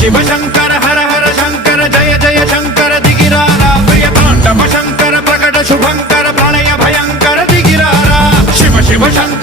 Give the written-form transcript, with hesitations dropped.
शिव शंकर हर हर शंकर जय जय शंकर दिगिरारा प्रिय तांडव शंकर प्रकट शुभंकर प्रणय भयंकर दिगिरारा शिव शिव शंकर